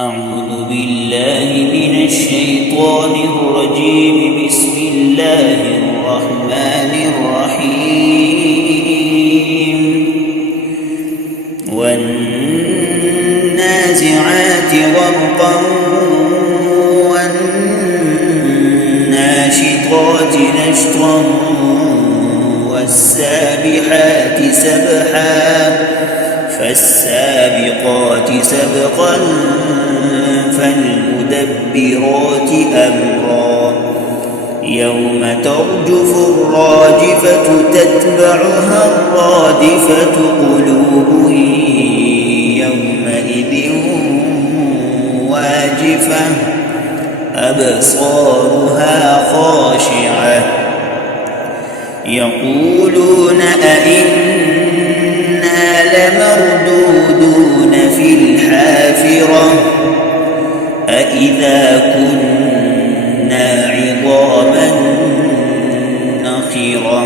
أعوذ بالله من الشيطان الرجيم. بسم الله الرحمن الرحيم. والنازعات غرقا والناشطات نشطا والسابحات سبحا فالسابقات سبقا فالمدبرات أمرا يوم ترجف الراجفة تتبعها الرادفة قلوب يومئذ واجفة أبصارها خاشعة يقولون أئنا لمردودون في الحافرة أئذا كنا عظاما نخرة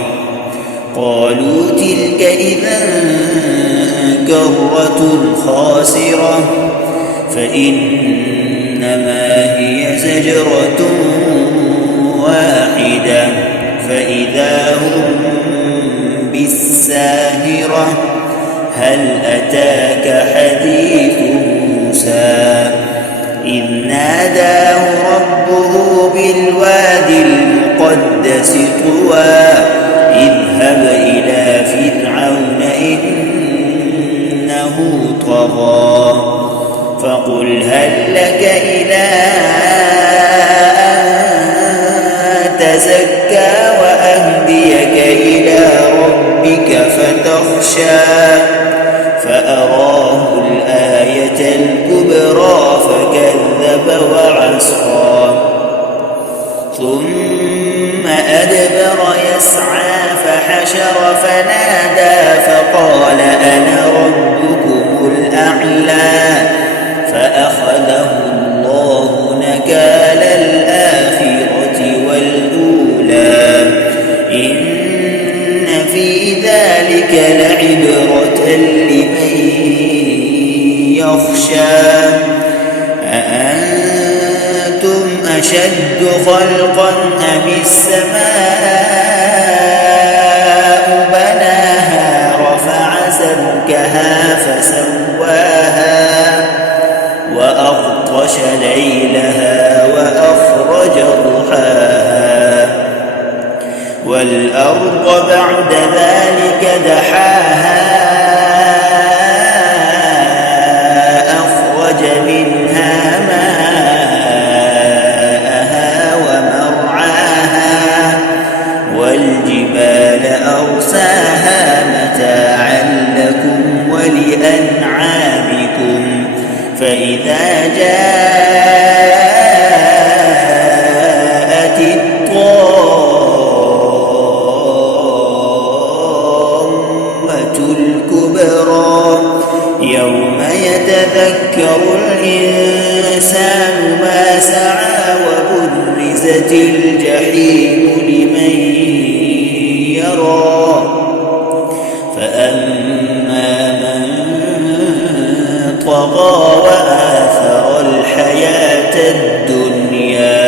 قالوا تلك إذا كرة خاسرة فإنما هي زجرة واحدة فإذا هم بالساهرة هل أتاك حديث موسى إذ ناداه ربه بالواد المقدس طوى اذهب إلى فرعون إنه طغى فقل هل لك إلى أن تزكى وأهديك إلى ربك فتخشى فأراه الآية الكبرى فكذب وعصى ثم أدبر يسعى فحشر فنادى فقال أنا ربكم الأعلى فأخذه الله نكال الآخرة والأولى إن في ذلك لعبرة لمن يخشى أأنتم أشد خلقا أم السماء بناها رفع سمكها فسواها وأغطش ليلها وأخرج ضحاها والأرض بعد ذلك دحاها أخرج منها ماءها ومرعاها والجبال أرساها متاعا لكم ولأنعامكم فإذا جاءت الطامة الكبرى يوم يتذكر الإنسان ما سعى وبرزت الجحيم لمن يرى فأما من طغى وآثر الحياة الدنيا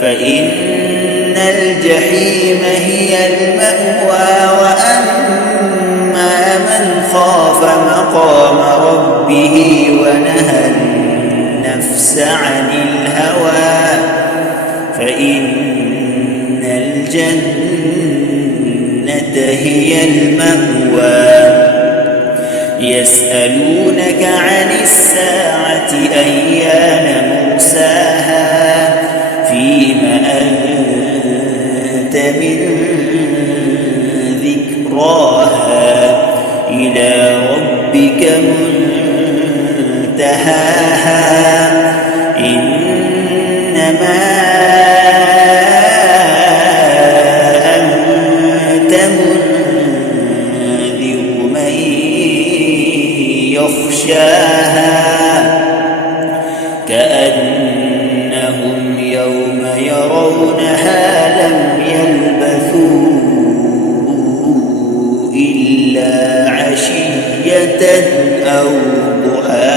فإن الجحيم هي المأوى وأما من خاف مقام ربه ونهى النفس عن الهوى فإن الجنة هي المأوى يسألونك عن الساعة أيان مرساها فيم أنت من ذكراها إلى ربك منتهاها إنما أنت منذر من يخشاها كأنهم يوم يرونها لم يلبثوا إلا عشية أو ضحاها.